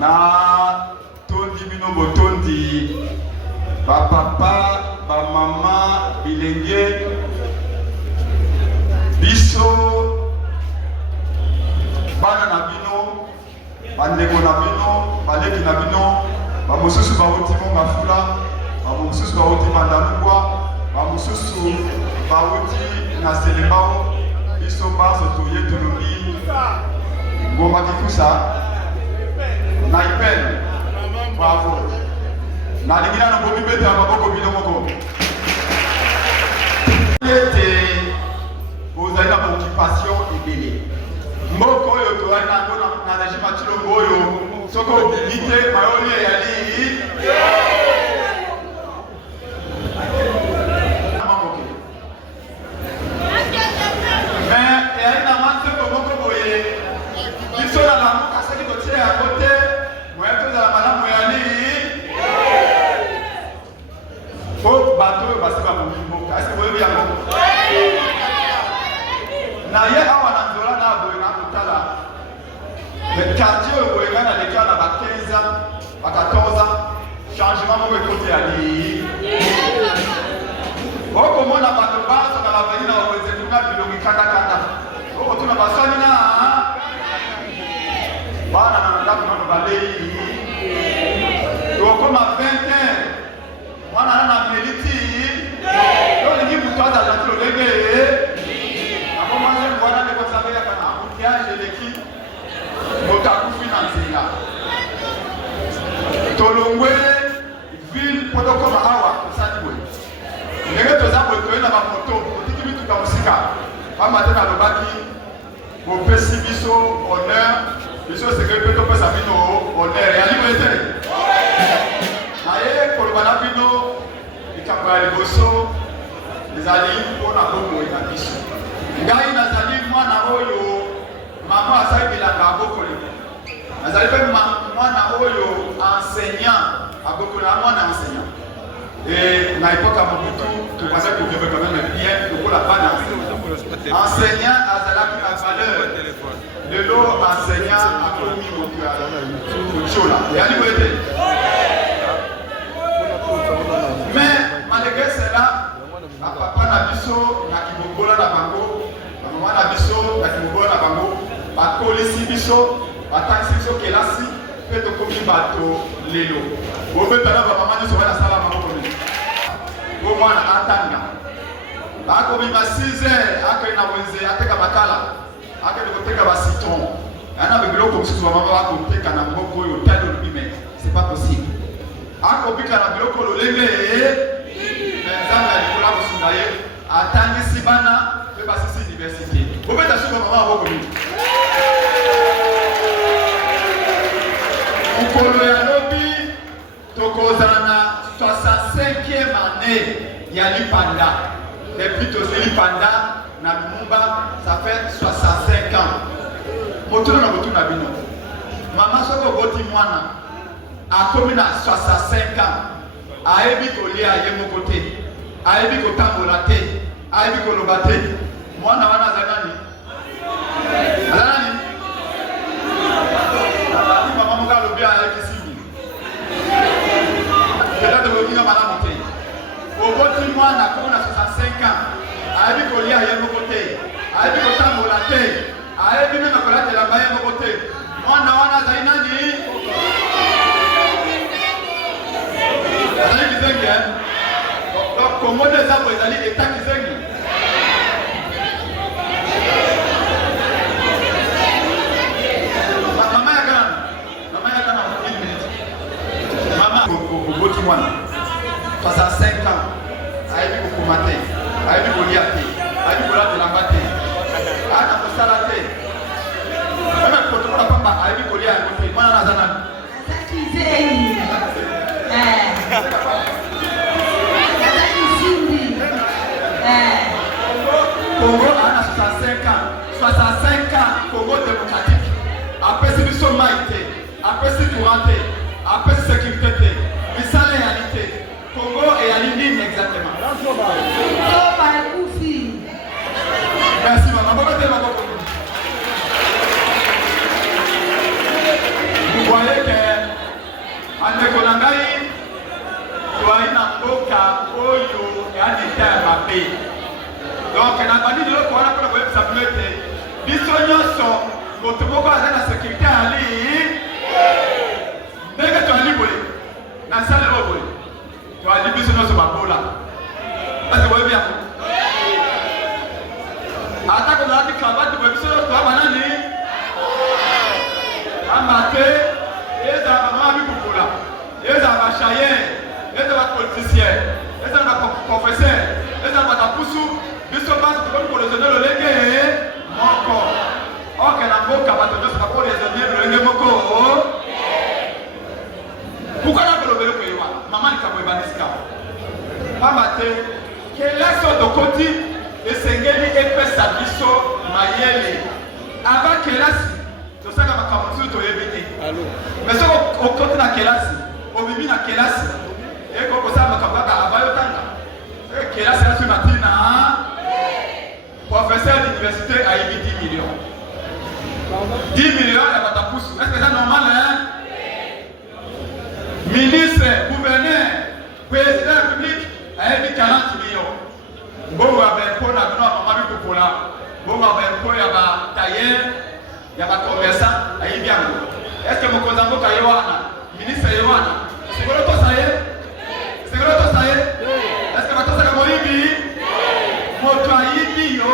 na tondi bino botondi ba papa ba mama bilenge biso bana na bino bandeko na bino baleki na bino bamosusu bauti monga fula bamosusu bauti bandamugwa bamosusu bauti na selembao biso baso toye tolobi ngomba kikusa na ipene bravo na lingina na bobi bete ya maboko bino moko ete ozali na baoccupation ebele mboko oyo toyali nango na régime ya Chilombo oyo soki obimi te mayoli eyali mais eyali na manseko moko boye biso na lamuka soki totie yango te moye tozala malamu eyali po bato oyo basi bakomi mboka ese boyebi yango na ye awa na nzola na boye na kotala quartier oyo boye ngai na leka na ba 15 ans ba 14 ans changement moko ekoti yali okomona bato basoka baveni na bakoezetunga bilongi kandakanda okotuna baswani na bana na ndako nano balei tokoma 20 ans mwana na meliti olingi mutu azala ti lolenge akomanye mwana ndeko nzambeyaka na embouteillage eleki moto akufi na nzela tolongwe ville mpo tokoma awa tosali boye ndenge toza boye toye na bamoto otiki mituka mosika pamba te nalobaki bopesi biso honneur biso sekeli mpe topesa bino honneur yali boye te naye koloba na bino likambo ya liboso ezali mpona bomoi na biso ngai nazali mwana oyo mama asali bilanga abokoli nazali mpe mwana oyo enseignant abokoli na mwana enseignant na epoka mobutu tokwasa kovivre quand même bien lokola bana enseignant azalaki na valeur lelo enseignant akomi moto ya kocola eyali boye te mais malgré cela papa na biso na kibobola na bango bamama na biso na kibobola na bango bakolisi biso batangisi biso kelasi mpe tokomi bato lelo bobetana bamama nyonso banasala maboko nini po mwana atanga bakobima 6 heures akei na wenze ateka bakala akende koteka bacitron yana bebiloko mosusu bamama bakoteka na maboko oyo tali olobi me c'est pas possible akobika na biloko lolenge nzambe ya likolo akosunga ye atangisi bana mpe basisi université obeta suka mama maboko nini mokolo ya lobi tokozala na 65e année ya lipanda depuis tozali lipanda na lumumba ça fait 65 ans motuna na botuna bino mama soki oboti mwana akomi na 65 ans ayebi kolia ye moko te ayebi kotambola te ayebi koloba te mwana wana aza nani aza nani mama moko alobi ayekisimi peut-être okokinga malamu te oboti mwana akomi na 65 ans ayebi kolia ye moko te ayebi kotambola te ayebi meme kolatelamba ye moko te mwana wana azali nani azali kizengi donc Congo des arbres ezali eta kizengi mama yakana mama oboti mwana 65 ans ayebi kokoma te ayebi kolia te ayebi kolatelamba te ana kosala te meme kotokola pamba ayebi kolia yango te mwana naza nani Congo a 65 ans, 65 ans, Congo démocratique. Après c'est biso maïté, après c'est courante, après c'est sécurité, mais ça réalité. Congo est à l'île exactement. Merci maman. Vous voyez que moto moko aza na sécurité ali ndenge toali boye na sale oyo boye toali biso nyonso babola parce que boyebi yango ata kozalaki cravate boye biso nyonso toyaba nani amba te ezala bamama bikukola ezala bachayen ezala bapoliticien ezala baprofesseur ezala bakapusu biso basi tokoki koresone lolenge moko oke na mboka bato nyonso bakoresone lolenge moko pourquoi nakolobeli koyewa mama likambo ebandisika pamba te kelasi oyo tokoti esengeli epesa biso mayele ava kelasi tosaka makambo mosusu toyebi te mais soki okoti na kelasi obimi na kelasi ekokosala makambo kaka ava yotanga kelasi yaso matina professeur d'université ayibi 10 millions 10 millions ya batapusu est-ce que c'est normal hein? Ministre, gouverneur, président de la République ayibi 40 millions bongo ya bempo na bino ya mama bikukola bongo ya bempo ya batailleur ya bacommerçant ayibi yango est-ce que mokonzi ya mboka ye wana ministre ye wana sekolo tosa ye sekolo tosa ye est-ce que batosaka moyibi moto ayibi yo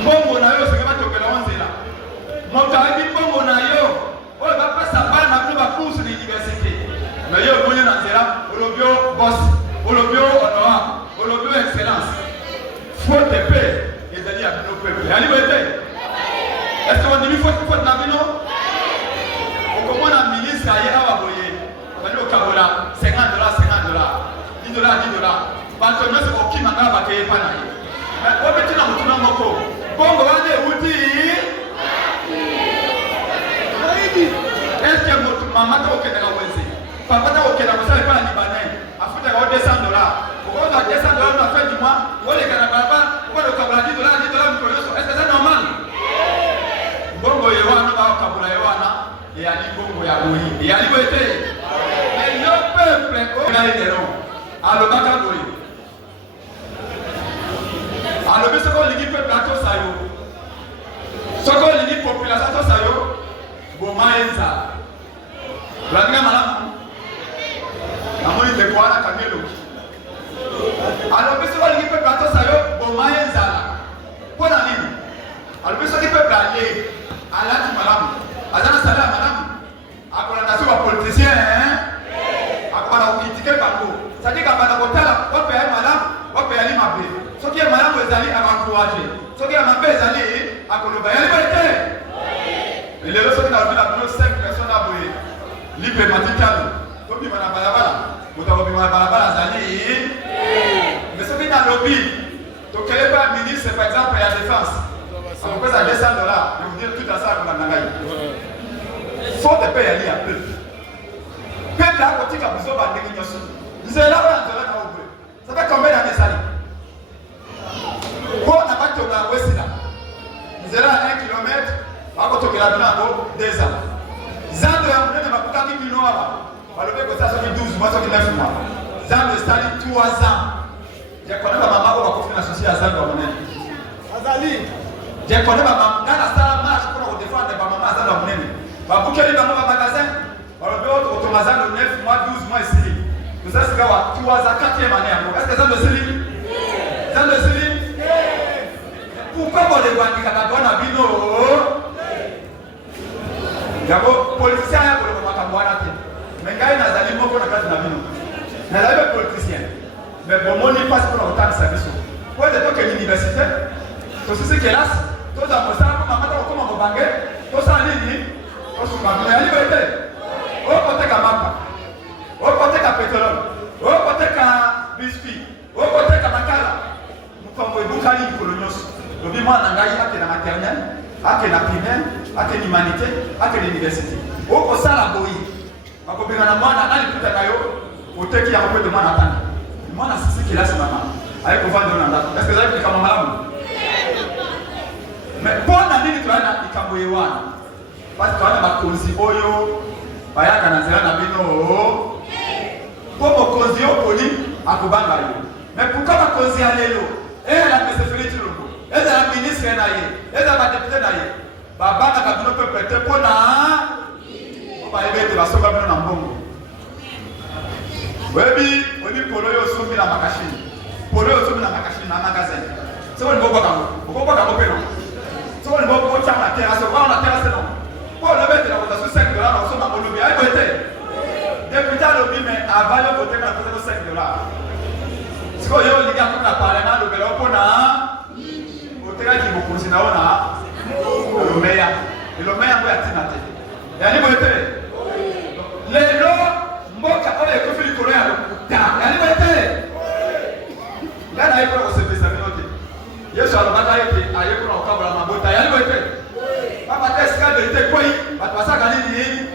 mbongo na yo seke batokela o nzela moto ayibi mbongo na yo oyo bapesa bana na bino bacourse na université mais yo omoni na nzela olobi o boss olobi o honorable olobi o excellence faute pe ezali ya bino peuple yali boye te est-ce que ondimi faute na bino okomona ministre aye awa boye bali okabola $50 $10 $10 bato nyonso okima kaka bakeye mpa na ye obeti na motuna moko bongo wana euti est-ce que mama ta okendaka wenze papa ta okenda kosala epa na libanais afutaka o $200 okozwa $200 na fin du mois oleka na balabala okona okabola $10 mikolo nyonso est-ce que c'est normal bongo ye wana baokabola ye wana eyali bongo ya boyi eyali boye te mais yo peuple ogali lelo alobaka boye alobi soki olingi peuple atosa yo soki olingi population atosa yo boma enzala olandinga malamu namoni ndeko wana kangi eloki alobi soki olingi peuple atosa yo boma enzala mpo na nini alobi soki peuple alie alati malamu aza na salaire ya malamu akolanda so bapoliticien akobana kokritike bango cetadire kabanda kotala wape yali malamu wape yali mabe soki ya malamu ezali akoencourage soki ya mabe ezali akoloba yali boye te lelo soki nalobi na bino 5 personnes aboye libre matitalo tobima na balabala moto akobima na balabala azali mais soki nalobi tokele pa ministre par exemple ya défense akopesa $200 ekodire tout asa akolanda ngai faute pe yali ya peuple peuple akotika biso bandenge nyonso nzela oyo nzela na obwe ça fait combien d'années ezali mpo na batonga yango esila nzela ya 1 kilomètre bakotokela bino yango 2 ans zando ya monene bakutaki bino awa balobi ekosala soki 12 mois soki 9 mois zando esali 3 ans jekone bamama oyo bakofi na sosi ya zando ya monene azali jekone bamama nga nasala marche mpona kodefendre bamama ya zando ya monene babukeli bango bamagasin balobi oyo tokotonga zando 9 mois 12 mois esili toza sika wa 3 ans 4e année yango est ce que zando esili zando esili pourquoi bolebandikaka doa na bino yango politicien ya koleba makambo wana te me ngai nazali moko na kati na bino nazali be politicien me bomoni mpasi mpona kotangisa biso po ete tokende université tosisi kelasi tozala mosala mpo mama ta kokoma mobange tosala nini tosunga bino yali boye te okoteka mapa okoteka pétrole okoteka biscuit okoteka makala mokambo ebukali likolo nyonso lobi mwana na ngai ake na maternelle ake na primaire ake na humanité ake na université okosala boyi bakobenga na mwana aliputa na yo oteki yango mpe de mwana atanga mwana sisi kelasi mama aye kovanda na ndako est ce que ezali likambo malamu mais mpo na nini toyali na likambo ye wana pasi toyali na bakonzi oyo bayaka na nzela na bino mpo mokonzi yo poli akobanga yo mais pourquoi bakonzi ya lelo eyala pese Félix Tshilombo ezala ministre na ye ezala badepute na ye Baba na kabino peut prêter pour na. On va aider la somme à Bongo. Webi, polo yo somi na makashini. Polo yo somi na makashini na magasin. C'est quoi le bon bagamo? Pourquoi pas pelo? C'est quoi le bon bagamo na terrasse? On na terrasse non. Pour le mettre la cotation $5 on somme à Bolobia. Aïe boité. Député à l'objet mais avant le voter na cotation $5. C'est quoi yo liga pour la parlement le belo pour na. Otera qui vous conseille na ona. Le meilleur. Et le meilleur va être naté. Et aïe boité. Les lots Mboka oyo ekofi likolo ya lokuta yali bote nga naye mpona kosepesa bino te Yesu alobaka ete aye mpona kokambola mabota yali bote papa te esika verite ekwei bato basaka nini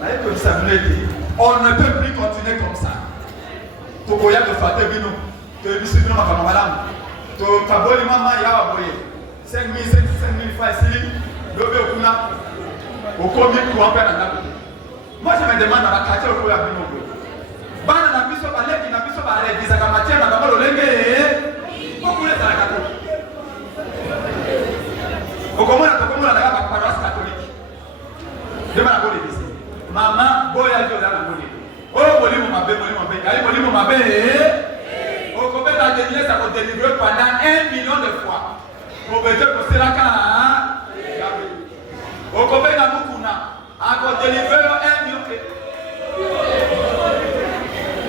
naye koyebisa bino ete on ne peut plus continuer comme ça tokoya tofate bino toyebisi bino makambo malamu tokaboli mama yawa boye 5 000 fois esili lobi okuna okomi courant mpe na ndako te. Moi je me demande à la quartier au courant de nous. Bana na biso baleki na biso ba révisa ka matière na bango lolenge beaucoup les la catholique. Okomona na ba paroisse catholique. Dema na boli bisi. Mama boya jo na boli. Oh molimo mabe. Kali molimo mabe. Okombe na l'église a délivré pendant 1 million de fois. Pour besoin pour cela ka. Okombe na mukuna. Ako deliver 1 million.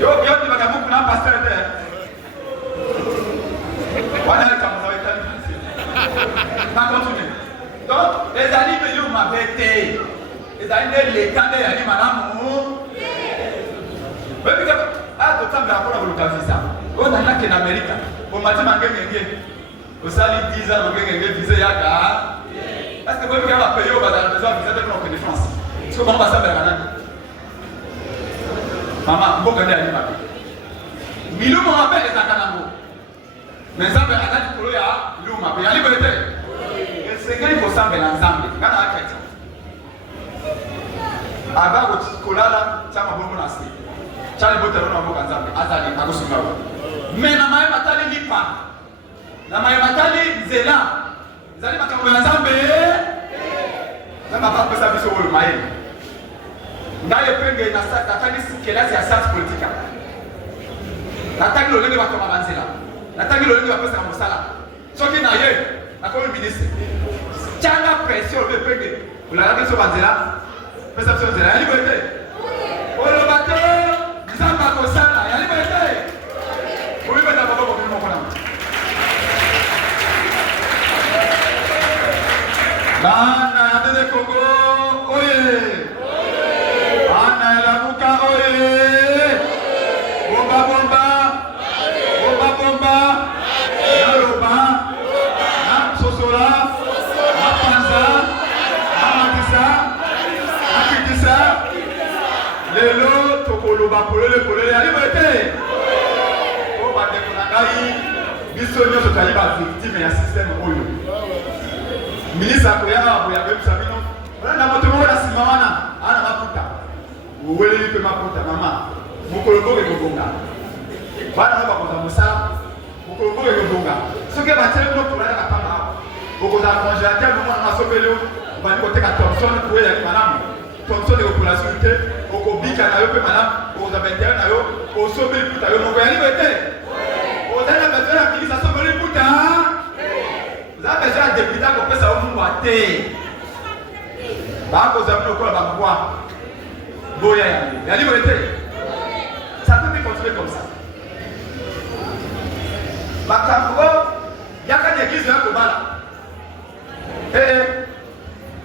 Yo tu vas gamu kuna pasteur de. Wana kama na itali français. Na continue. Donc les amis me yo mabete. Les amis les kande ya ni malamu. Wewe kama to tamba akona kuluka visa. On a que en Amérique. Au matin ngenge. Osali 10 ans ngenge visa yaka. Parce que vous avez payé au bazar besoin de visa de France. Est-ce que maman va s'en faire? Maman, vous avez dit maman. Milou m'a appelé les akanango. Mais ça fait un an pour ya, milou m'a appelé. Allez, vous êtes. Le Seigneur il faut s'en faire ensemble. Quand on a chrétien. Avant votre colala, ça m'a beaucoup lancé. Charles Botter on a beaucoup ensemble. Azali, à cause de mais na mai matali lipa. Na mai matali zela. Zali makambo ensemble. Ça m'a pas fait ça biso au mai. Ndaye penge na sa tatani kelasi ya science politique. Nataki lolenge bato mabanzela. Nataki lolenge bapesa ka mosala. Soki na ye, nakomi ministre. Changa pression le penge. Ulala biso banzela. Pesa biso banzela. Yali bote. Olo bato, nzamba kosala. Yali bote. Obi beta baba ko bino kona. Bana ya de Congo. Oye. Lelo tokolo bapolele polele ali bote o ba de konangai biso nyoso tali ba victime ya système oyo ministre akoyanga boya bebisa bino na moto mo na sima wana ana maputa uwele pe maputa mama mukolo boke kobonga bana ba ko musala mukolo boke kobonga soke ba tele no kolala ka pamba boko za congélateur mo na sopelo ba ni ko teka Thompson ko ya manamu Thompson de pour la sécurité au bika na yo pe madame aux aventueurs na yo au sommet puta yo no yali bete au dana besoin ya ministre sommet puta za besoin ya député ko pesa o mungu ate ba ko za mino ko ba mwa boya yali bete ça peut continuer comme ça makambo yaka de église ya ko bala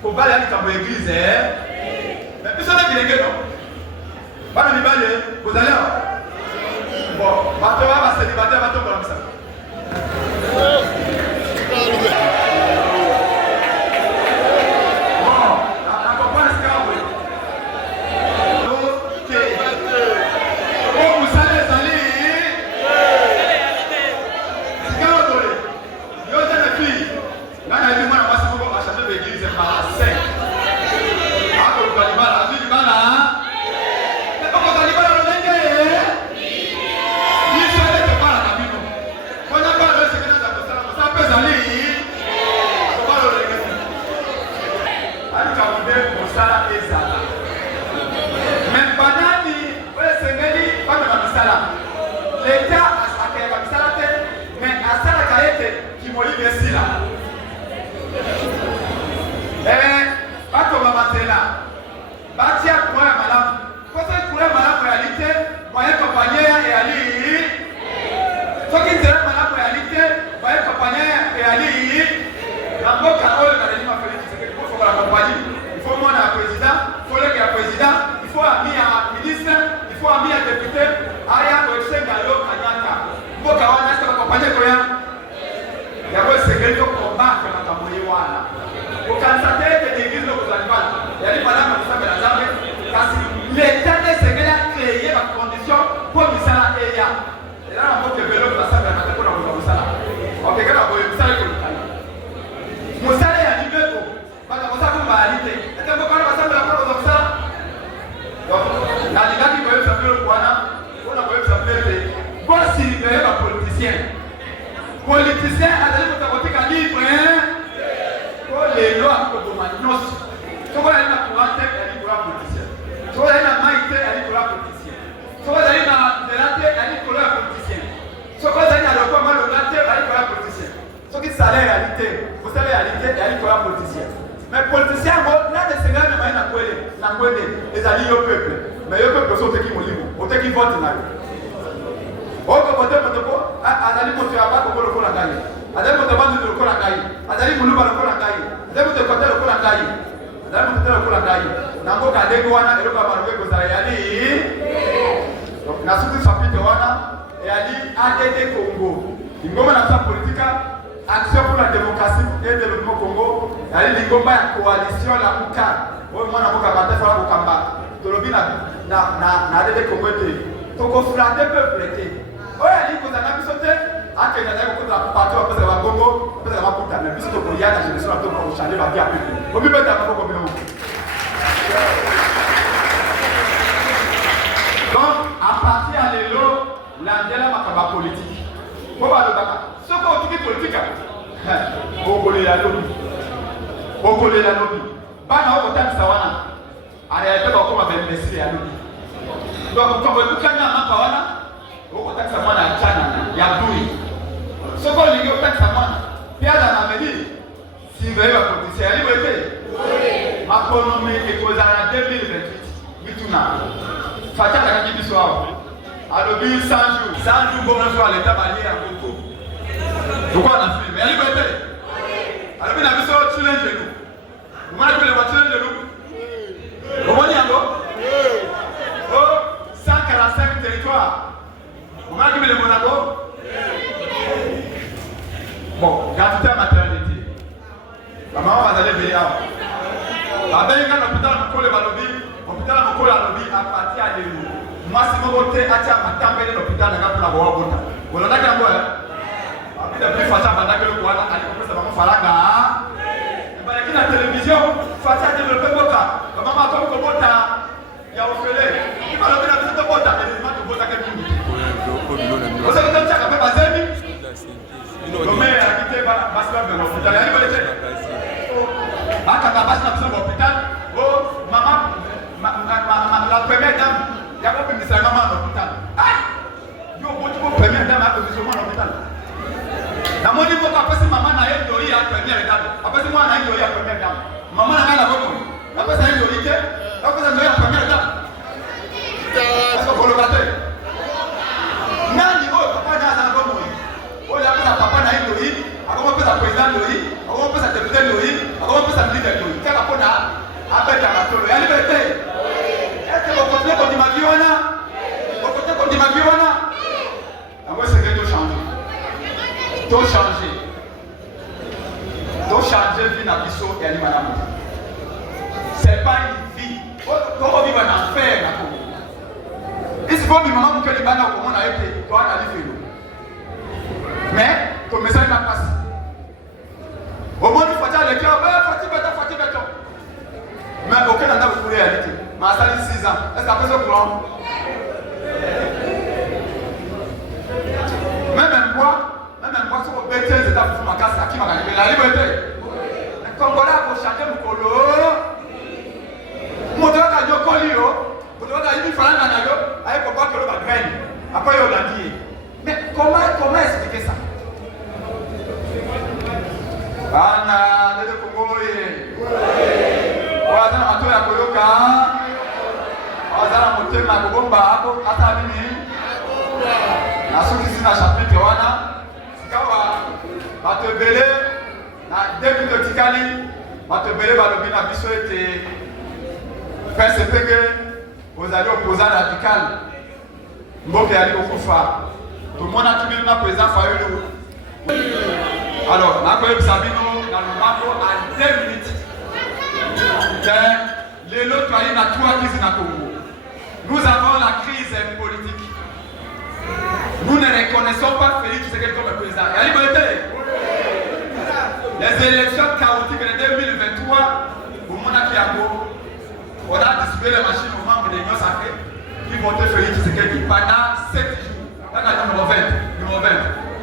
ko bala ya kambo église mais puis ça n'est pas non. Bana mibale, vous allez bon, bateau va célibataire, bateau comme ça. Bon, la comprendre ce qu'il y a. Ok. Bon, vous allez aller. C'est quand vous voulez. Yo, j'ai les filles. Là, il y a des gens qui vont acheter l'église par 5. alikamunde mosala ezala. Mais banani oyo esengeli bana bamisala. L'État akayaka misala te, mais asalaka ete kimoyibi esila. Bato bamatela batia courant ya malamu. Koso courant malamu eyali te, moye kampanye eyali. Soki nzela malamu eyali te, moye kampanye eyali. Na mboka oyo kaleli mafeli Tshisekedi il faut la compagnie. Il faut mwana ya président, il faut leki ya président, il faut ami ya ministre, il faut ami ya député, aya koesenga yo kanyaka. Mboka wana sika kampanye koya. Yabo Tshisekedi ko combattre makambo ye wana. Ukanisa tete n'église locale. Yali madame Musambe na Zambe kasi l'État ne Tshisekedi a créé la condition pour misala eya. Et là on peut vélo la Zambe na pour la misala. On peut gala boye misala ko kala. Musala ya libeko. Baka kosa ko balite. Ete ko kana Zambe la pour la misala. Donc la ligaki ko yesa mbele kwana, ona ko yesa mbele. Bosi ni ba politicien. Politicien azali kotakotika libre. Les lois que vous m'annoncez, si vous avez la courante, elle est pour la politicien. Si vous avez la maïté, elle est pour la politicien. Si vous avez la délate, elle est pour la politicien. Si vous avez la recommande, elle est pour la politicien. Ce qui est la réalité, vous savez la réalité, elle est pour la politicien. Mais politicien, là, les Sénégalais ne m'ont pas les alliés au peuple. Mais le peuple, c'est qui m'ont dit, c'est qui vote. Oko vote pour azali moto ya bako ko la ngai. Azali moto bandu ko la ngai. Azali muluba ko la ngai. Azali moto kote ko la ngai. Azali moto ko la ngai. Na mboka ndego wana eloko ba ko za yali. Donc na suku chapitre wana yali ADD Congo. Ngoma na sa politika action pour la démocratie et le développement Congo. Yali ngoma ya coalition la muka. Oyo mwana mboka batafa ko kamba. Tolobi na ADD Congo te. Toko flatte peuple te. Oya liko za nabiso te akenda na ko za pato pesa ba Congo pesa ba kuta na biso to koyana je so to ko changer ba dia pepe o mi beta ko bino. Donc à partir à l'élo l'andela makaba politique ko ba lo baka soko tiki politique o ko le la lobi bana o kota sawana aya te ko ma ben mesiri ya lobi. Donc ko ba kukanya mapa wana oko taxa mwana chana ya bui soko lingi taxa mwana pia na medi si vewa politicien ali wete makonomi ekoza na 2028 mituna facha na kibiso awo alobi 100 jours bon so l'état malien à Congo pourquoi na film ali wete alobi na biso challenge nous mwana kule wa challenge nous omoni yango oh 145 territoires. On a vu le Monaco. Bon, gratuité à maternité. La maman va aller veiller. Avec un hôpital à Mokole Balobi, hôpital à Mokole Balobi à partir à l'élu. Massimo Boté a tia matambé l'hôpital à la Boa Bota. Vous l'avez dit à moi. Après, il a plus facile à le Kouana, à l'époque, ça va me faire il y a la télévision, facile à développer Bota. La maman a comme Bota. Il y a au fêlé. Il va le faire à Bota. Il va te Bota quelque chose. Vous savez que tu as fait Bazemi? Le maire a quitté Baslam de l'hôpital. Il a dit quand tu as passé dans l'hôpital, oh, maman, la première dame, il y a pas pu me dire maman à l'hôpital. Ah! Yo, la première dame a posé sur moi à l'hôpital. Dans mon niveau, après, si maman n'a pas eu la première dame, après, si moi, n'a pas eu la première dame, maman n'a pas eu la après, ça a eu la première dame. Est-ce que vous le battez? Nani o papa na za ngomo yi o ya pesa papa na ndo yi akoma pesa president ndo yi akoma pesa deputy ndo yi akoma pesa leader ndo yi kaka pona abeta matolo ya liberté est-ce que vous continuez comme dimagiona vous continuez comme dimagiona amwe c'est que to changer vie na biso ya ni madame c'est pas une vie comment vivre en enfer na ko. Il faut que maman que les banques au monde a été toi à l'effet. Mais ton message n'a pas. Au moins il faut dire le cœur, fatigué. Mais aucun n'a pas voulu réalité. Mais ça a 6 ans. Est-ce qu'après ce courant? Même moi, si on bête les états pour ma casse, qui m'a gagné la liberté. Le Congolais a changer mon colo. ya koyoka azala motema kobomba ako ata nini na soki si na chapitre wana sikawa bato ebele na 2 minutes tikali bato ebele balobi na biso ete PSP ke ozali opposant radical mboka yali kokufa tomonaki bino na président Fayulu. Alors nakoyebisa bino na lobako a 2 minutes lelo toali na 3 crises na Congo. Nous avons la crise politique. Nous ne reconnaissons pas Félix Tshisekedi comme président. Yali boyete les élections chaotiques de 2023 au Monaki Yango, on a distribué les machines aux membres de l'Union sacrée qui votaient Félix Tshisekedi pendant 7 jours. Dans la numéro 20.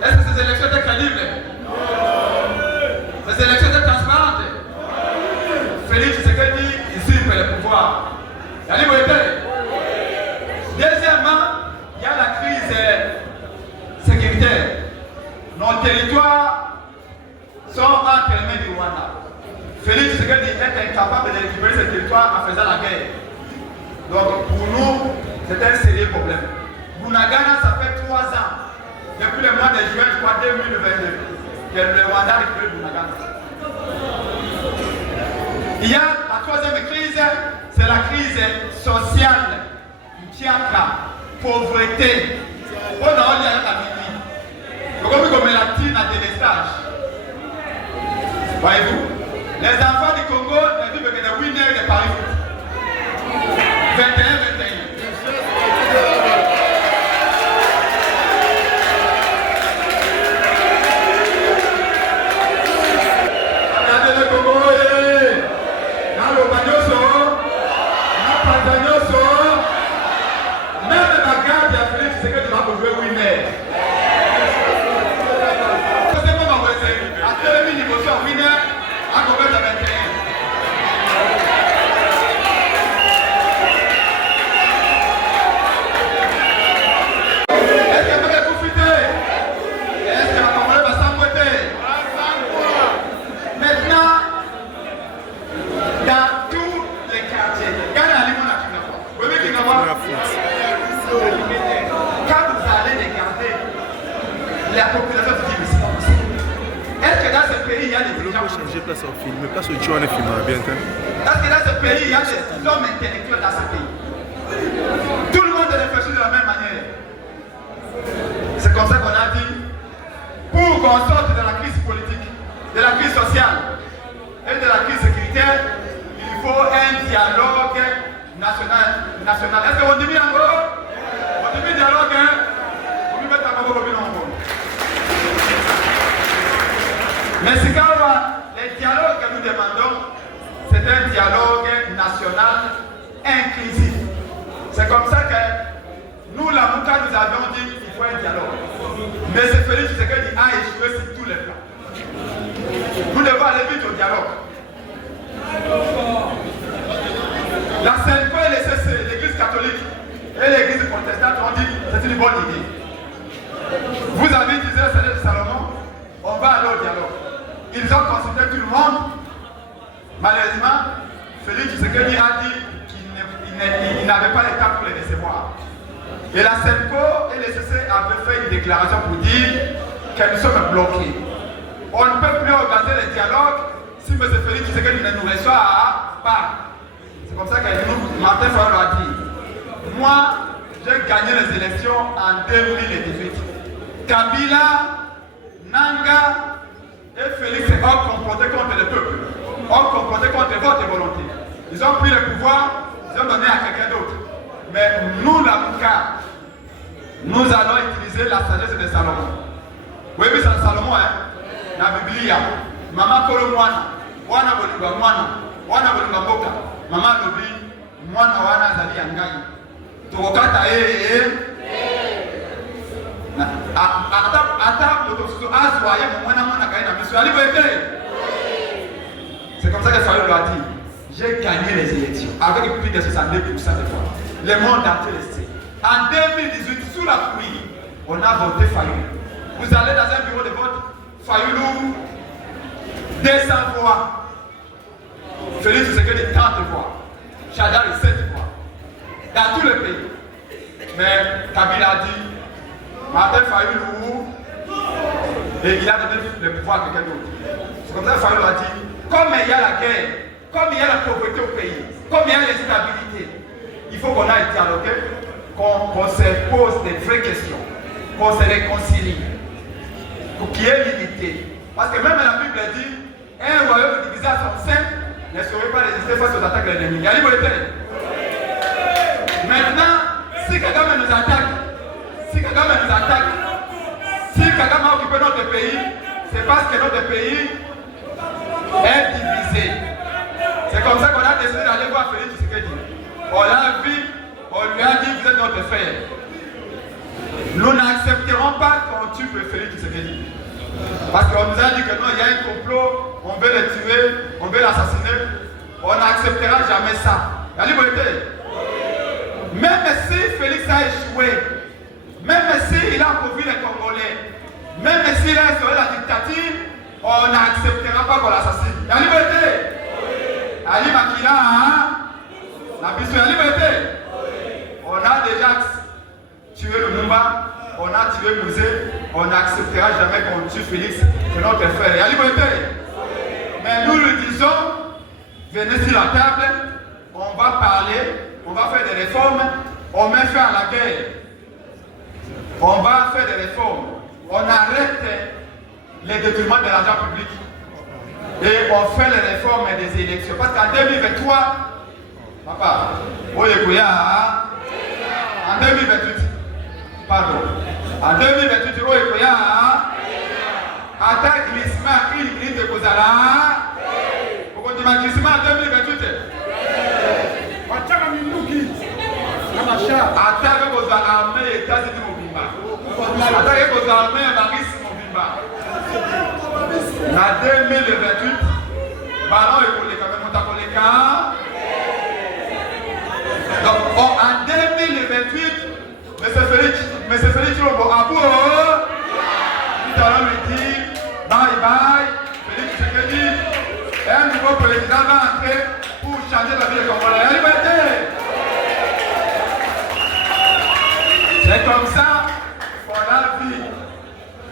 Est-ce que ces élections étaient crédibles? Ces élections étaient transparentes? Félix Tshisekedi usurpe le pouvoir. Yali boyete. Deuxièmement, il y a la crise sécuritaire. Nos territoires sont entre les mains du Rwanda. Félix Tshisekedi est incapable de récupérer ces territoires en faisant la guerre. Donc pour nous, c'est un sérieux problème. Bunagana, ça fait 3 ans, depuis le mois de juin, je crois 2022, que le Rwanda récupère Bunagana. Il y a la troisième crise, c'est la crise sociale. Pauvreté. On a eu la mini. Comme la tine à délestage. Voyez-vous, les enfants du Congo ne vivent que des winners de Paris. 21. Regardez le Congo, dans le Bagnoso, dans le Pantagnoso. Même la garde de Félix Tshisekedi va jouer winner. C'est comment on va essayer. À 2000 niveaux sur winner, à combien de 21. Est-ce que vous voulez profiter? Est-ce que la Congolais va s'emboîter? Maintenant, dans tous les quartiers, regardez la limon à Kingawa. Vous voyez Kingawa? Quand vous allez regarder la population du Tibet, est-ce que dans ce pays il y a des gens changer place au film, place au tueur film bien quand est-ce que dans ce pays il y a des hommes intellectuels dans ce pays? Tout le monde réfléchit de la même manière. C'est comme ça qu'on a dit pour qu'on sorte de la crise politique, de la crise sociale et de la crise sécuritaire, il faut un dialogue national. Est-ce que vous dites en gros? Dialogue, on peut mettre à Bobo Binongo. Mais c'est quand les dialogues que nous demandons, c'est un dialogue national inclusif. C'est comme ça que nous, la Mouka, nous avions dit qu'il faut un dialogue. Mais c'est Félix Tshisekedi a échoué sur tous les plans. Nous devons aller vite au dialogue. La CNP et les CC, l'Église catholique, et l'église protestante ont dit que c'est une bonne idée. Vous avez dit le Seigneur de Salomon, on va aller au dialogue. Ils ont consulté tout le monde. Malheureusement, Félix Tshisekedi a dit qu'il n'avait pas le temps pour les recevoir. Et la CENCO et les CC avaient fait une déclaration pour dire que nous sommes bloqués. On ne peut plus organiser les dialogues si M. Félix Tshisekedi ne nous reçoit pas. C'est comme ça que nous, Martin Fayulu a dit. Moi, j'ai gagné les élections en 2018. Kabila, Nanga et Félix ont comploté contre le peuple, ont comploté contre votre volonté. Ils ont pris le pouvoir, ils ont donné à quelqu'un d'autre. Mais nous, la Mouka, nous allons utiliser la sagesse de Salomon. Oui, mais c'est Salomon, hein? La Bible, Maman Kolo Mwana, Wana Bolinga Mwana, Wana Bolinga Boka, Maman Lobi, Mwana Wana Zali Yangai. Tokokata c'est comme ça que Fayulu a dit. J'ai gagné les élections avec plus de 62% de voix. Le monde entier le sait. En 2018, sous la pluie, on a voté Fayulu. Vous allez dans un bureau de vote, Fayulu, 200 voix. Félix Tshisekedi 30 voix. dans tous les pays. Mais Kabila a dit, Martin Fayulu, et il a donné le pouvoir à quelqu'un d'autre. C'est comme ça que Fayulu a dit, comme il y a la guerre, comme il y a la pauvreté au pays, comme il y a l'instabilité, il faut qu'on aille dialoguer, qu'on se pose des vraies questions, qu'on se réconcilie, pour qu'il y ait l'unité. Parce que même la Bible dit, un royaume divisé à son sein ne saurait pas résister face aux attaques de l'ennemi. Il y a liberté. Maintenant, si Kagame nous attaque, si Kagame a occupé notre pays, c'est parce que notre pays est divisé. C'est comme ça qu'on a décidé d'aller voir Félix Tshisekedi. On l'a vu, on lui a dit, vous êtes notre frère. Nous n'accepterons pas qu'on tue Félix Tshisekedi. Parce qu'on nous a dit que non, il y a un complot, on veut le tuer, on veut l'assassiner. On n'acceptera jamais ça. La liberté. Même si Félix a échoué, même s'il a appauvri les Congolais, même s'il a instauré la dictature, on n'acceptera pas qu'on l'assassine. La liberté. Ali Makila, la mission, la liberté. On a déjà tué le Lumba, on a tué Mouzé, on n'acceptera jamais qu'on tue Félix, c'est notre frère. La liberté. Mais nous le disons, venez sur la table, on va parler, on va faire des réformes, on met fin à la guerre. On va faire des réformes. On arrête les détournements de l'argent public. Et on fait les réformes des élections. Parce qu'en 2023, papa, en 2028, pardon, en 2028, attaque glissement, il glisse de Kozala. Pourquoi tu m'as glissement en 2028? Attaque vos armées et États-Unis Mobimba. Attaque vos armées et Maris Mobimba. En 2028, ballon écoulé quand même, on t'a collé quand. Donc en 2028, M. Félix Lobo Abou, nous allons lui dire bye bye, Félix Tshisekedi, un nouveau président va entrer pour changer la vie des Congolais. La liberté! C'est comme ça qu'on a vu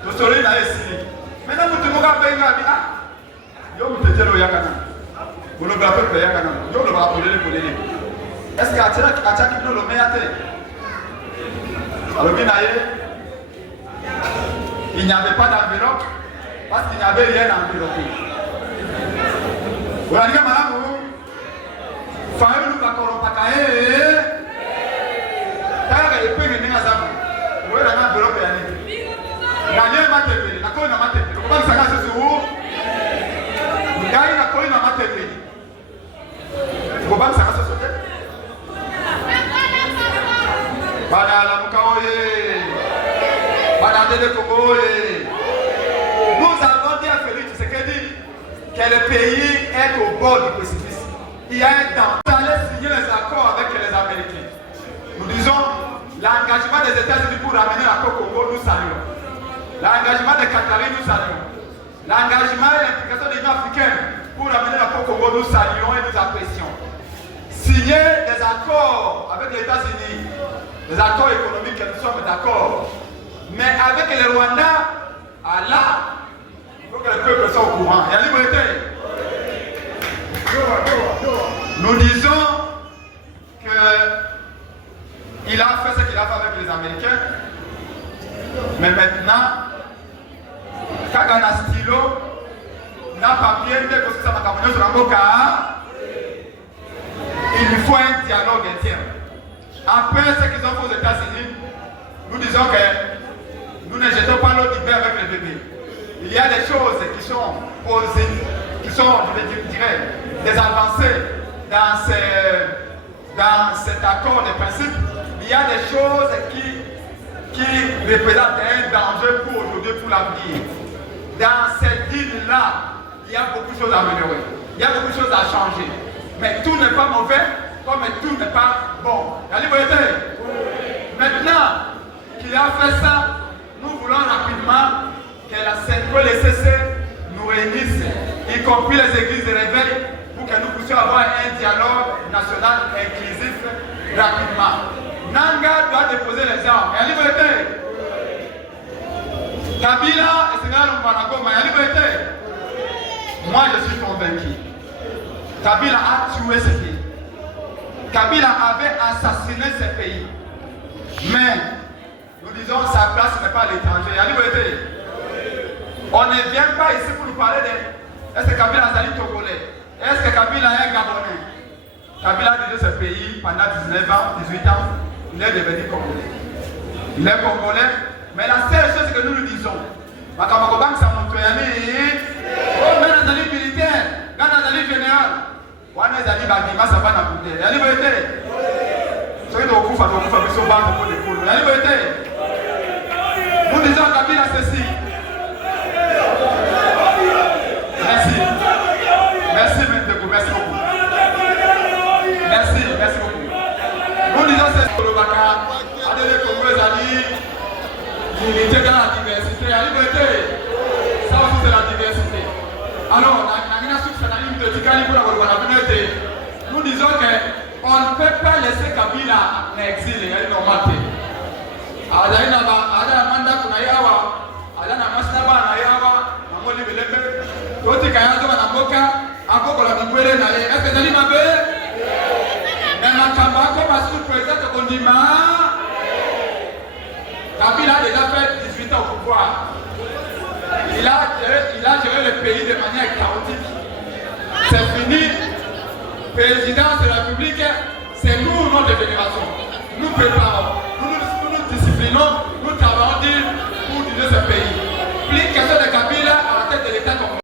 le soleil n'a essayé. Maintenant, vous devez vous dire, ah, yo vous êtes là, vous ne pouvez pas faire, yo ne va pas appeler. Est-ce qu'à Tchaki, nous le meilleur? Alors, il n'y avait pas d'enveloppe parce qu'il n'y avait rien enveloppé. Vous avez dit, madame, il faut que nous ne pas il peut venir à Zambie. Vous voyez la enveloppe et année. La ligne m'a télé, la colline m'a télé. Comment ça casse sur vous? Il y a une colline m'a télé. Comment ça casse sur vous? Badala Mukaoye. Badala de Kogoye. Nous avons dit à Félix Tshisekedi que le pays est au bord du précipice. Il y a un temps. Vous allez signer les accords avec les Américains. Nous disons l'engagement des États-Unis pour ramener la Congo, nous saluons. L'engagement des Qataris, nous saluons. L'engagement et l'implication des Unions africaines pour ramener la Congo, nous saluons et nous apprécions. Signer des accords avec les États-Unis, des accords économiques, que nous sommes d'accord. Mais avec le Rwanda, Allah, il faut que le peuple soit au courant. Il y a liberté. Nous disons que il a fait ce qu'il a fait avec les Américains, mais maintenant, quand on a stylo, n'a pas bien dit que ça m'a sur la boca, il faut un dialogue interne. Après ce qu'ils ont fait aux États-Unis, nous disons que nous ne jetons pas l'eau du bain avec les bébés. Il y a des choses qui sont posées, qui sont, je dirais, des avancées dans cet accord de principe. Il y a des choses qui représentent un danger pour aujourd'hui, pour l'avenir. Dans cette île-là, il y a beaucoup de choses à améliorer. Il y a beaucoup de choses à changer. Mais tout n'est pas mauvais, comme tout n'est pas bon. La liberté. Maintenant qu'il a fait ça, nous voulons rapidement que les CCC nous réunissent, y compris les églises de réveil, pour que nous puissions avoir un dialogue national inclusif rapidement. Nanga doit déposer les armes. Il y a liberté. Kabila et Sénégal Mbanagoma, il y a liberté. Moi je suis convaincu. Kabila a tué ce pays. Kabila avait assassiné ce pays. Mais nous disons sa place n'est pas à l'étranger. Il y a liberté. On ne vient pas ici pour nous parler de est-ce que Kabila est togolais? Est-ce que Kabila est gabonais? Kabila a dirigé ce pays pendant 19 ans, 18 ans. Il est devenu congolais. Il est congolais. Mais la seule chose que nous lui disons, Makamagobang Samontoyani, oh, mais dans les militaires, dans les généraux, on a des bâtiments, ça va dans le la liberté. Ceux qui ont coupé, ils sont bas pour les poules. La liberté. Nous disons à Kabila ceci. Merci. Merci, Menteko. Merci beaucoup. Merci beaucoup. Nous disons c'est le Baka. Adele Congo Zali. L'unité dans la diversité. La liberté. Ça aussi c'est la diversité. Alors, nous disons qu'on ne peut pas laisser Kabila en exil. Il y a une normalité. Kabila a déjà fait 18 ans au pouvoir. Il a géré le pays de manière chaotique. C'est fini. Présidence de la République, c'est nous, notre génération. Nous préparons, nous nous disciplinons, nous travaillons pour diriger ce pays. Plus question de Kabila.